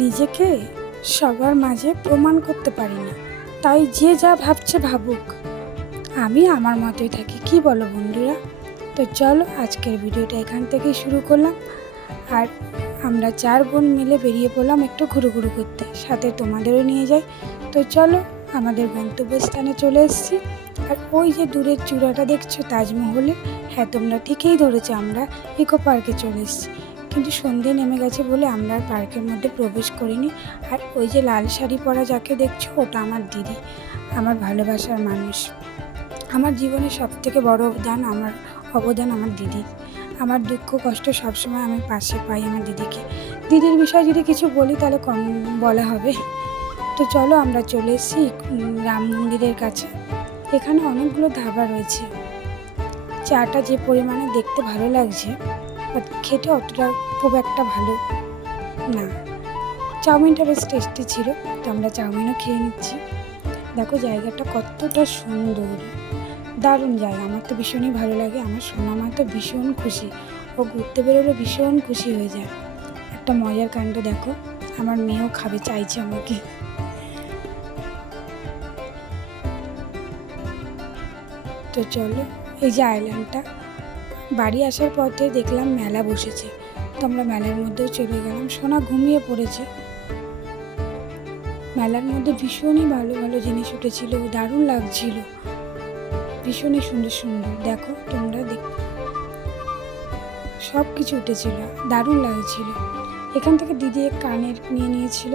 নিজেকে সবার মাঝে প্রমাণ করতে পারি না, তাই যে যা ভাবছে ভাবুক, আমি আমার মতোই থাকি। কি বলো বন্ধুরা? তো চলো আজকের ভিডিওটা এখান থেকেই শুরু করলাম। আর আমরা 4 বোন মিলে বেরিয়ে পড়লাম একটু ঘুরু করতে, সাথে তোমাদেরও নিয়ে যাই। তো চলো, আমাদের গন্তব্যস্থানে চলে এসেছি। আর ওই যে দূরের চূড়াটা দেখছো তাজমহলের, হ্যাঁ তোমরা ঠিকই ধরেছো, আমরা ইকো পার্কে চলে এসেছি। কিন্তু সন্ধে নেমে গেছে বলে আমরা আর পার্কের মধ্যে প্রবেশ করিনি। আর ওই যে লাল শাড়ি পরা যাকে দেখছো, ওটা আমার দিদি, আমার ভালোবাসার মানুষ। আমার জীবনে সবথেকে বড় অবদান আমার দিদির। আমার দুঃখ কষ্ট সবসময় আমি পাশে পাই আমার দিদিকে। দিদির বিষয়ে যদি কিছু বলি তাহলে কম বলা হবে। তো চলো, আমরা চলে এসেছি রাম মন্দিরের কাছে। এখানে অনেকগুলো ধাবা রয়েছে। চাটা যে পরিমাণে দেখতে ভালো লাগছে, বাট খেতে অতটা খুব একটা ভালো না। চাউমিনটা বেশ টেস্টি ছিল, তো আমরা চাউমিনও খেয়ে নিচ্ছি। দেখো জায়গাটা কতটা সুন্দর, দারুণ জায়গা। আমার তো ভীষণই ভালো লাগে। আমার সোনামা তো ভীষণ খুশি, ও ঘুরতে বেরোলে ভীষণ খুশি হয়ে যায়। একটা মজার কাণ্ড দেখো, আমার মেয়েও খাবে চাইছে আমাকে। তো চলো, এই যে আইল্যান্ডটা, বাড়ি আসার পথে দেখলাম মেলা বসেছে, তো আমরা মেলার মধ্যেও চলে গেলাম। সোনা ঘুমিয়ে পড়েছে। মেলার মধ্যে ভীষণই ভালো ভালো জিনিস উঠেছিল, দারুণ লাগছিল, ভীষণই সুন্দর সুন্দর। দেখো তোমরা সব কিছু উঠেছিল, দারুণ লাগছিল। এখান থেকে দিদি এক কানের নিয়ে নিয়েছিল।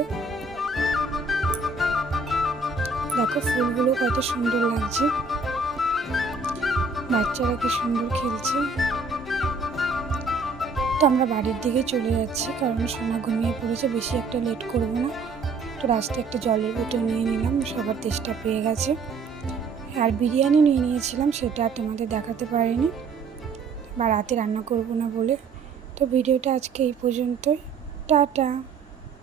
দেখো ফুলগুলো কত সুন্দর লাগছে, বাচ্চারা কি সুন্দর খেলছে। তো আমরা বাড়ির দিকে চলে যাচ্ছি, কারণ সোনা ঘুমিয়ে পড়েছে, বেশি একটা লেট করব না। তো রাস্তায় একটা জলের বোতল নিয়ে নিলাম, সবার তেষ্টা পেয়ে গেছে। আর বিরিয়ানি নিয়ে নিয়েছিলাম, সেটা তোমাদের দেখাতে পারিনি, বা রাতে রান্না করব না বলে। তো ভিডিওটা আজকে এই পর্যন্তই। টাটা।